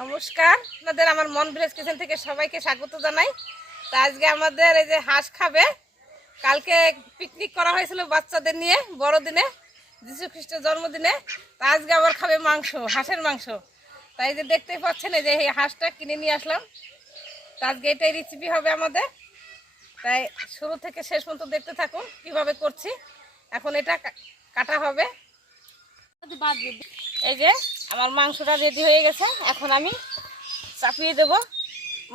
নমস্কার, আপনাদের আমার মন ভিলেজ কিচেন থেকে সবাইকে স্বাগত জানাই। তা আজকে আমাদের এই যে হাঁস খাবে, কালকে পিকনিক করা হয়েছিল বাচ্চাদের নিয়ে বড়দিনে, যীশু খ্রিস্টের জন্মদিনে। তা আজকে আবার খাবে মাংস, হাঁসের মাংস। তাই যে দেখতেই পাচ্ছেন এই যে এই হাঁসটা কিনে নিয়ে আসলাম। তা আজকে এটাই রেসিপি হবে আমাদের। তাই শুরু থেকে শেষ পর্যন্ত দেখতে থাকুন কিভাবে করছি। এখন এটা কাটা হবে। এই যে আমার মাংসটা রেডি হয়ে গেছে, এখন আমি চাপিয়ে দেব।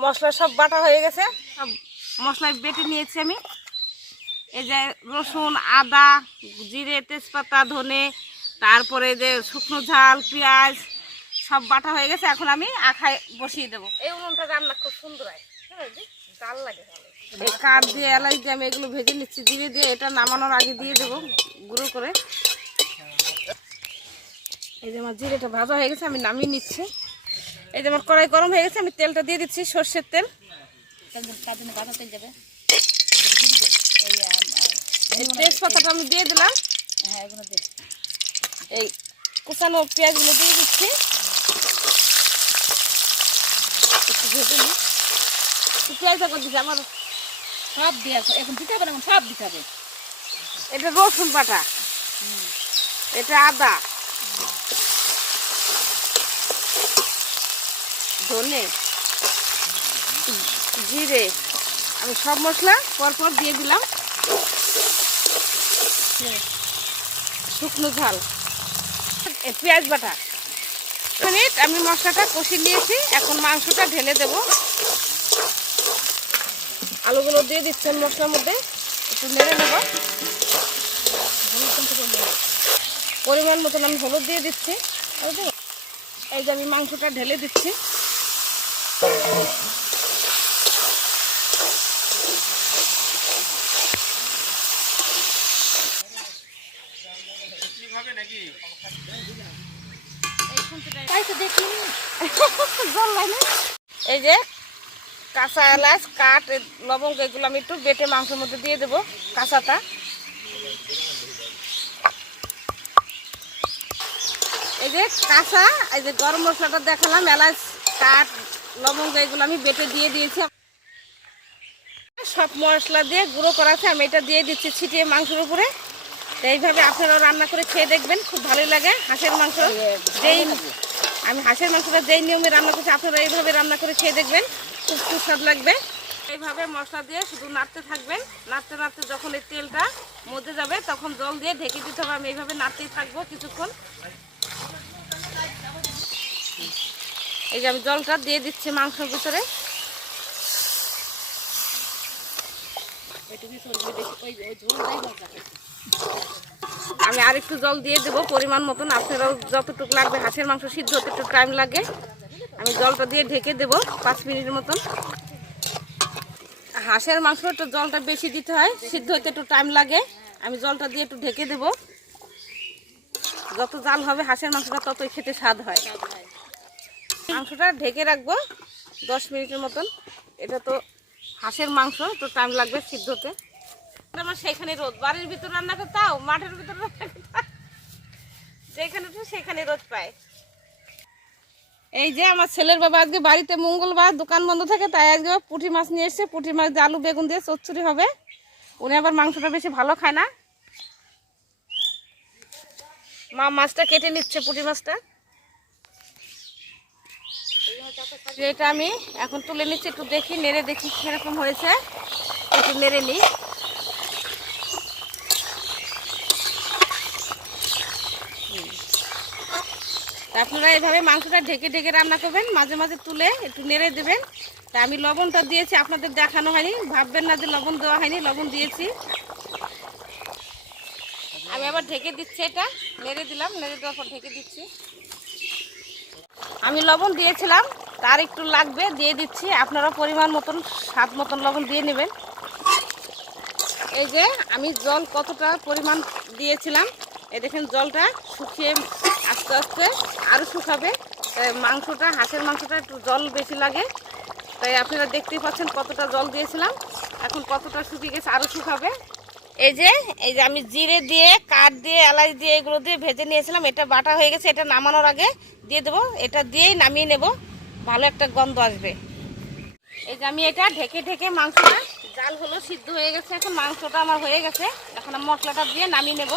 মশলা সব বাটা হয়ে গেছে, সব মশলায় বেটে নিয়েছি আমি। এই যে রসুন, আদা, জিরে, তেজপাতা, ধনে, তারপরে যে শুকনো ঝাল, পেঁয়াজ সব বাটা হয়ে গেছে। এখন আমি আখায় বসিয়ে দেবো। এই উনুনটা রান্না খুব সুন্দর হয়, জাল লাগে। এই কাঠ দিয়ে, এলাচ দিয়ে আমি এগুলো ভেজে নিচ্ছি জিরে দিয়ে। এটা নামানোর আগে দিয়ে দেবো গুঁড়ো করে। এই যে আমার জিরেটা ভাজা হয়ে গেছে, আমি নামিয়ে নিচ্ছি। এই যে আমার কড়াই গরম হয়ে গেছে, আমি তেলটা দিয়ে দিচ্ছি, সর্ষের তেল। এই তেজপাতাটা আমি দিয়ে দিলাম। এই কুচানো পেঁয়াজগুলো দিয়ে দিচ্ছি। একটু ভেজে নিই। পেঁয়াজটা করে দিচ্ছি আমার সব দিয়ে, এখন দিতে হবে না, সব দিতে হবে। এটা রসুন বাটা, এটা আদা, ধনে, জিরে, আমি সব মশলা পরপর দিয়ে দিলাম। শুকনো ঝাল, পেঁয়াজ বাটা। মিনিট আমি মশলাটা কষিয়ে নিয়েছি, এখন মাংসটা ঢেলে দেব। আলুগুলো দিয়ে দিচ্ছি মশলার মধ্যে, একটু নেড়ে নেব। পরিমাণ মতন আমি হলুদ দিয়ে দিচ্ছি। এই যে আমি মাংসটা ঢেলে দিচ্ছি। এই যে কাঁচা এলাচ, কাঠ, লবঙ্গ এগুলো আমি একটু বেটে মাংসের মধ্যে দিয়ে দেবো, কাঁচাটা। এই যে কাঁচা, এই যে গরম মশলাটা দেখালাম, এলাচ, কাঠ, লবঙ্গ এগুলো আমি বেটে দিয়ে দিয়েছি। সব মশলা দিয়ে গুঁড়ো করা আছে, আমি এটা দিয়ে দিচ্ছি ছিটিয়ে মাংসের উপরে। তো এইভাবে আপনারাও রান্না করে খেয়ে দেখবেন, খুব ভালোই লাগে। হাঁসের মাংস আমি হাঁসের মাংসটা যেই নিয়মে রান্না করছি, আপনারা এইভাবে রান্না করে খেয়ে দেখবেন, খুব সুস্বাদ লাগবে। এইভাবে মশলা দিয়ে শুধু নাড়তে থাকবেন। নাড়তে নাড়তে যখন এই তেলটা মধ্যে যাবে তখন জল দিয়ে ঢেকে দিতে হবে। আমি এইভাবে নাড়তেই থাকবো কিছুক্ষণ। এই যে আমি জলটা দিয়ে দিচ্ছি মাংসের ভিতরে। আমি আরেকটু জল দিয়ে দেবো পরিমাণ মতন। আপনারাও যতটুকু লাগবে, হাঁসের মাংস সিদ্ধ হতে একটু টাইম লাগে। আমি জলটা দিয়ে ঢেকে দেবো 5 মিনিটের মতন। হাঁসের মাংস একটু জলটা বেশি দিতে হয়, সিদ্ধ হতে একটু টাইম লাগে। আমি জলটা দিয়ে একটু ঢেকে দেবো। যত জাল হবে হাঁসের মাংসটা ততই খেতে স্বাদ হয়। মাংসটা ঢেকে রাখবো 10 মিনিটের মতন। এটা তো হাঁসের মাংস, তো টাইম লাগবে সিদ্ধ হতে। আমার সেখানে রোদ, বাড়ির ভিতর রান্না করতাম, মাঠের ভিতর রান্না করতাম, যেখানে তো সেখানে রোদ পায়। এই যে আমার ছেলের বাবা আজকে বাড়িতে মঙ্গলবার দোকান বন্ধ থাকে, তাই আজকে পুঁটি মাছ নিয়ে এসছে। পুঁটি মাছ দিয়ে আলু বেগুন দিয়ে চচ্চড়ি হবে। উনি আবার মাংসটা বেশি ভালো খায় না। মা মাছটা কেটে নিচ্ছে, পুঁটি মাছটা। এটা আমি এখন তুলে নিচ্ছি, একটু দেখি, নেড়ে দেখি কিরকম হয়েছে। একটু নেড়ে নিই। আপনারা এইভাবে মাংসটা ঢেকে ঢেকে রান্না করবেন, মাঝে মাঝে তুলে একটু নেড়ে দেবেন। তা আমি লবণটা দিয়েছি, আপনাদের দেখানো হয়নি, ভাববেন না যে লবণ দেওয়া হয়নি, লবণ দিয়েছি। আমি আবার ঢেকে দিচ্ছি, এটা নেড়ে দিলাম, নেড়ে দেওয়ার পর ঢেকে দিচ্ছি। আমি লবণ দিয়েছিলাম, তার একটু লাগবে, দিয়ে দিচ্ছি। আপনারা পরিমাণ মতন, স্বাদ মতন লবণ দিয়ে নেবেন। এই যে আমি জল কতটা পরিমাণ দিয়েছিলাম, এই দেখেন জলটা শুকিয়ে আস্তে আস্তে আরও শুকাবে। মাংসটা, হাঁসের মাংসটা একটু জল বেশি লাগে, তাই আপনারা দেখতেই পাচ্ছেন কতটা জল দিয়েছিলাম। এখন কতটা শুকিয়ে গেছে, আরও শুকাবে। এই যে আমি জিরে দিয়ে, কাঠ দিয়ে, এলাচ দিয়ে এগুলো দিয়ে ভেজে নিয়েছিলাম। এটা বাটা হয়ে গেছে, এটা নামানোর আগে দিয়ে দেবো। এটা দিয়েই নামিয়ে নেব। ভালো একটা গন্ধ আসবে। এই যে আমি এটা ঢেকে ঢেকে মাংসটা জাল হলো, সিদ্ধ হয়ে গেছে। এখন মাংসটা আমার হয়ে গেছে, এখন আমি মশলাটা দিয়ে নামিয়ে নেব।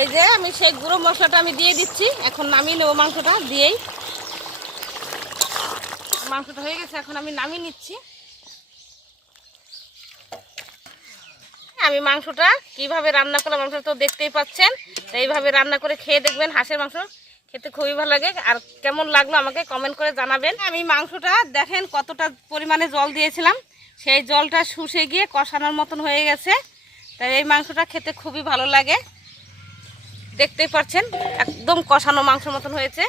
এই যে আমি সেই গুঁড়ো মশলাটা আমি দিয়ে দিচ্ছি, এখন নামিয়ে নেব মাংসটা দিয়েই। মাংসটা হয়ে গেছে, এখন আমি নামিয়ে নিচ্ছি। আমি মাংসটা কিভাবে রান্না করলাম মাংসটা তো দেখতেই পাচ্ছেন। তো এইভাবে রান্না করে খেয়ে দেখবেন, হাঁসের মাংস খেতে খুবই ভালো লাগে। আর কেমন লাগলো আমাকে কমেন্ট করে জানাবেন। আমি মাংসটা দেখেন কতটা পরিমাণে জল দিয়েছিলাম, সেই জলটা শুষে গিয়ে কষানোর মতন হয়ে গেছে। তাই এই মাংসটা খেতে খুবই ভালো লাগে, দেখতেই পাচ্ছেন একদম কষানো মাংসের মতন হয়েছে।